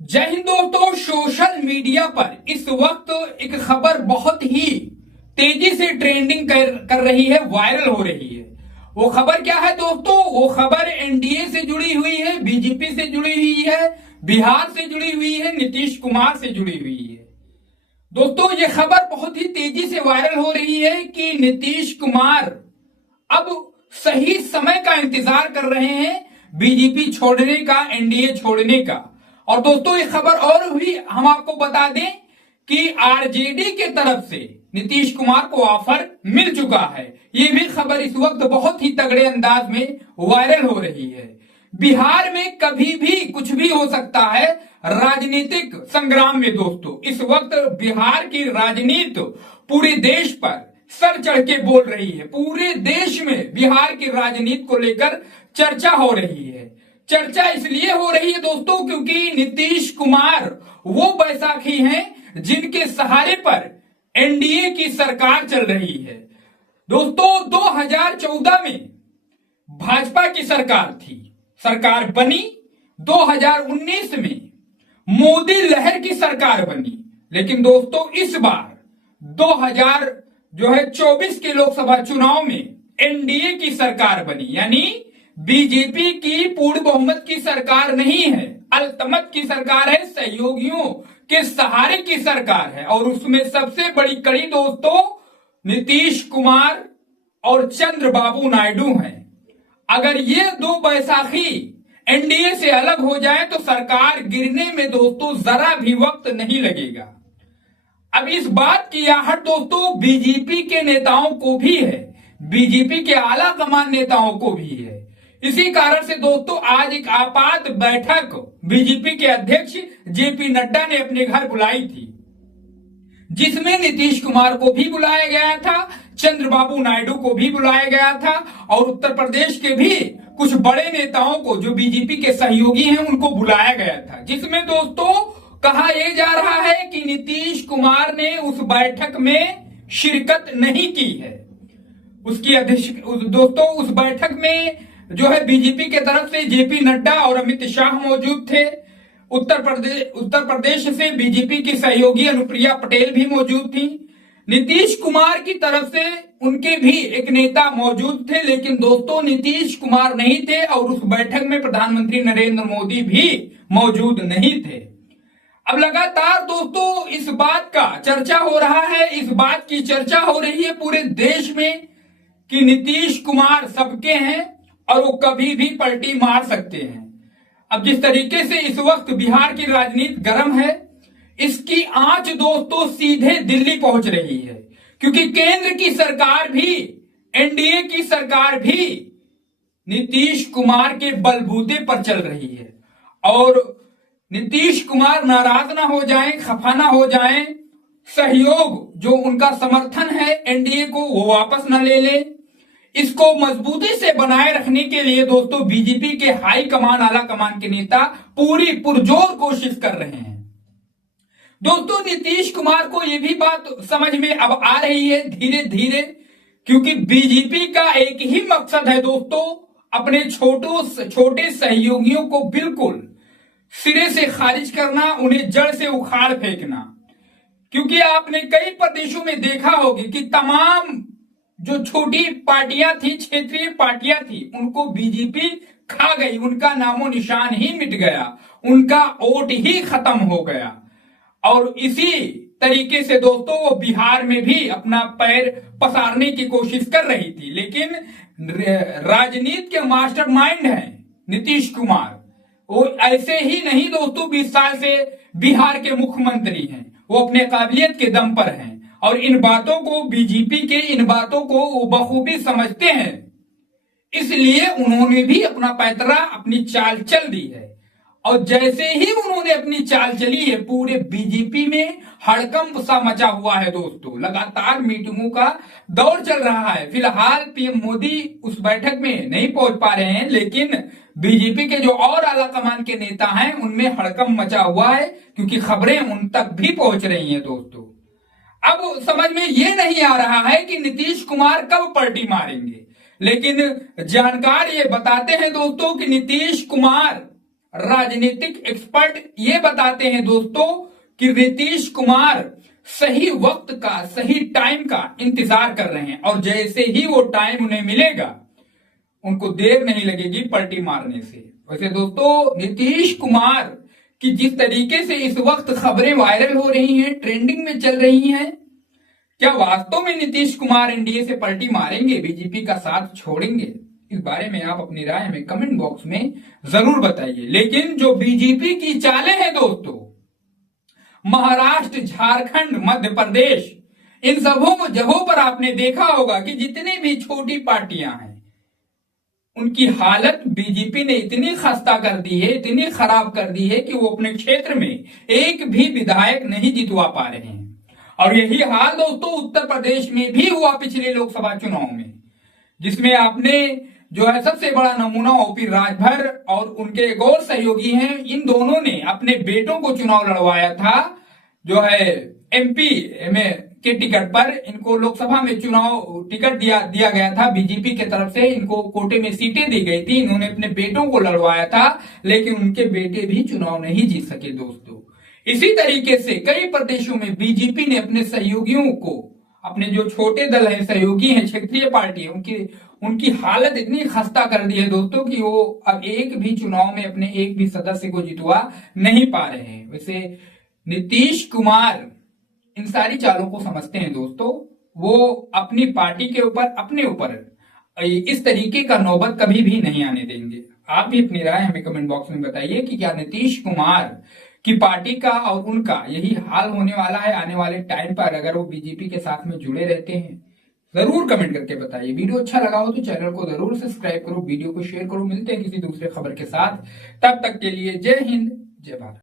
जय हिंद दोस्तों। Social media पर इस वक्त एक खबर बहुत ही तेजी से ट्रेंडिंग कर रही है, वायरल हो रही है। वो खबर क्या है दोस्तों? वो खबर एनडीए से जुड़ी हुई है, बीजेपी से जुड़ी हुई है, बिहार से जुड़ी हुई है, नीतीश कुमार से जुड़ी हुई है। दोस्तों ये खबर बहुत ही तेजी से वायरल हो रही है कि नीतीश कुमार अब सही समय का इंतजार कर रहे हैं बीजेपी छोड़ने का, एनडीए छोड़ने का। और दोस्तों ये खबर और भी हम आपको बता दें कि आरजेडी के तरफ से नीतीश कुमार को ऑफर मिल चुका है। ये भी खबर इस वक्त बहुत ही तगड़े अंदाज में वायरल हो रही है। बिहार में कभी भी कुछ भी हो सकता है राजनीतिक संग्राम में। दोस्तों इस वक्त बिहार की राजनीति पूरे देश पर सर चढ़ के बोल रही है। पूरे देश में बिहार की राजनीति को लेकर चर्चा हो रही है। चर्चा इसलिए हो रही है दोस्तों क्योंकि नीतीश कुमार वो बैसाखी हैं जिनके सहारे पर एनडीए की सरकार चल रही है। दोस्तों 2014 में भाजपा की सरकार थी, सरकार बनी। 2019 में मोदी लहर की सरकार बनी। लेकिन दोस्तों इस बार 2024 के लोकसभा चुनाव में एनडीए की सरकार बनी, यानी बीजेपी की पूर्ण बहुमत की सरकार नहीं है, अल्पमत की सरकार है, सहयोगियों के सहारे की सरकार है। और उसमें सबसे बड़ी कड़ी दोस्तों नीतीश कुमार और चंद्रबाबू नायडू हैं। अगर ये दो बैसाखी एनडीए से अलग हो जाए तो सरकार गिरने में दोस्तों जरा भी वक्त नहीं लगेगा। अब इस बात की आहट दोस्तों बीजेपी के नेताओं को भी है, बीजेपी के आला कमान नेताओं को भी है। इसी कारण से दोस्तों आज एक आपात बैठक बीजेपी के अध्यक्ष जेपी नड्डा ने अपने घर बुलाई थी, जिसमें नीतीश कुमार को भी बुलाया गया था, चंद्रबाबू नायडू को भी बुलाया गया था और उत्तर प्रदेश के भी कुछ बड़े नेताओं को जो बीजेपी के सहयोगी हैं उनको बुलाया गया था। जिसमें दोस्तों कहा यह जा रहा है कि नीतीश कुमार ने उस बैठक में शिरकत नहीं की है। उसकी अध्यक्ष दोस्तों उस बैठक में जो है बीजेपी के तरफ से जेपी नड्डा और अमित शाह मौजूद थे। उत्तर प्रदेश से बीजेपी की सहयोगी अनुप्रिया पटेल भी मौजूद थी। नीतीश कुमार की तरफ से उनके भी एक नेता मौजूद थे, लेकिन दोस्तों नीतीश कुमार नहीं थे और उस बैठक में प्रधानमंत्री नरेंद्र मोदी भी मौजूद नहीं थे। अब लगातार दोस्तों इस बात का चर्चा हो रहा है, इस बात की चर्चा हो रही है पूरे देश में कि नीतीश कुमार सबके हैं और वो कभी भी पलटी मार सकते हैं। अब जिस तरीके से इस वक्त बिहार की राजनीति गर्म है, इसकी आंच दोस्तों सीधे दिल्ली पहुंच रही है, क्योंकि केंद्र की सरकार भी, एनडीए की सरकार भी नीतीश कुमार के बलबूते पर चल रही है। और नीतीश कुमार नाराज ना हो जाएं, खफा ना हो जाएं, सहयोग जो उनका समर्थन है एनडीए को वो वापस ना ले ले, इसको मजबूती से बनाए रखने के लिए दोस्तों बीजेपी के हाई कमान, आला कमान के नेता पूरी पुरजोर कोशिश कर रहे हैं। दोस्तों नीतीश कुमार को यह भी बात समझ में अब आ रही है धीरे धीरे, क्योंकि बीजेपी का एक ही मकसद है दोस्तों, अपने छोटे सहयोगियों को बिल्कुल सिरे से खारिज करना, उन्हें जड़ से उखाड़ फेंकना। क्योंकि आपने कई प्रदेशों में देखा होगा कि तमाम जो छोटी पार्टियां थी, क्षेत्रीय पार्टियां थी, उनको बीजेपी खा गई, उनका नामो निशान ही मिट गया, उनका वोट ही खत्म हो गया। और इसी तरीके से दोस्तों वो बिहार में भी अपना पैर पसारने की कोशिश कर रही थी। लेकिन राजनीति के मास्टरमाइंड हैं नीतीश कुमार, वो ऐसे ही नहीं दोस्तों 20 साल से बिहार के मुख्यमंत्री हैं, वो अपने काबिलियत के दम पर हैं और इन बातों को बीजेपी के इन बातों को वो बखूबी समझते हैं। इसलिए उन्होंने भी अपना पैतरा, अपनी चाल चल दी है। और जैसे ही उन्होंने अपनी चाल चली है, पूरे बीजेपी में हड़कंप सा मचा हुआ है दोस्तों। लगातार मीटिंगों का दौर चल रहा है। फिलहाल पीएम मोदी उस बैठक में नहीं पहुंच पा रहे हैं, लेकिन बीजेपी के जो और आला कमान के नेता हैं उनमें हड़कंप मचा हुआ है, क्योंकि खबरें उन तक भी पहुंच रही हैं दोस्तों। अब समझ में ये नहीं आ रहा है कि नीतीश कुमार कब पलटी मारेंगे, लेकिन जानकार ये बताते हैं दोस्तों कि नीतीश कुमार राजनीतिक एक्सपर्ट ये बताते हैं दोस्तों कि नीतीश कुमार सही वक्त का, सही टाइम का इंतजार कर रहे हैं और जैसे ही वो टाइम उन्हें मिलेगा उनको देर नहीं लगेगी पलटी मारने से। वैसे दोस्तों नीतीश कुमार की जिस तरीके से इस वक्त खबरें वायरल हो रही हैं, ट्रेंडिंग में चल रही हैं, क्या वास्तव में नीतीश कुमार एनडीए से पलटी मारेंगे, बीजेपी का साथ छोड़ेंगे? इस बारे में आप अपनी राय हमें कमेंट बॉक्स में जरूर बताइए। लेकिन जो बीजेपी की चालें हैं दोस्तों, महाराष्ट्र, झारखंड, मध्य प्रदेश, इन सबों जगहों पर आपने देखा होगा कि जितनी भी छोटी पार्टियां हैं उनकी हालत बीजेपी ने इतनी खस्ता कर दी है, इतनी खराब कर दी है कि वो अपने क्षेत्र में एक भी विधायक नहीं जितवा पा रहे हैं। और यही हाल दोस्तों उत्तर प्रदेश में भी हुआ पिछले लोकसभा चुनाव में, जिसमें आपने जो है सबसे बड़ा नमूना ओपी राजभर और उनके एक और सहयोगी हैं, इन दोनों ने अपने बेटों को चुनाव लड़वाया था। जो है एमपी में के टिकट पर इनको लोकसभा में चुनाव टिकट दिया गया था बीजेपी की तरफ से, इनको कोटे में सीटें दी गई थी, इन्होंने अपने बेटों को लड़वाया था, लेकिन उनके बेटे भी चुनाव नहीं जीत सके दोस्तों। इसी तरीके से कई प्रदेशों में बीजेपी ने अपने सहयोगियों को, अपने जो छोटे दल है, सहयोगी हैं, क्षेत्रीय पार्टी, उनकी हालत इतनी खस्ता कर दी है दोस्तों कि वो अब एक भी चुनाव में अपने एक भी सदस्य को जितवा नहीं पा रहे हैं। वैसे नीतीश कुमार इन सारी चालों को समझते हैं दोस्तों, वो अपनी पार्टी के ऊपर, अपने ऊपर इस तरीके का नौबत कभी भी नहीं आने देंगे। आप भी अपनी राय हमें कमेंट बॉक्स में बताइए कि क्या नीतीश कुमार की पार्टी का और उनका यही हाल होने वाला है आने वाले टाइम पर, अगर वो बीजेपी के साथ में जुड़े रहते हैं? जरूर कमेंट करके बताइए। वीडियो अच्छा लगा हो तो चैनल को जरूर सब्सक्राइब करो, वीडियो को शेयर करो। मिलते हैं किसी दूसरे खबर के साथ, तब तक के लिए जय हिंद, जय भारत।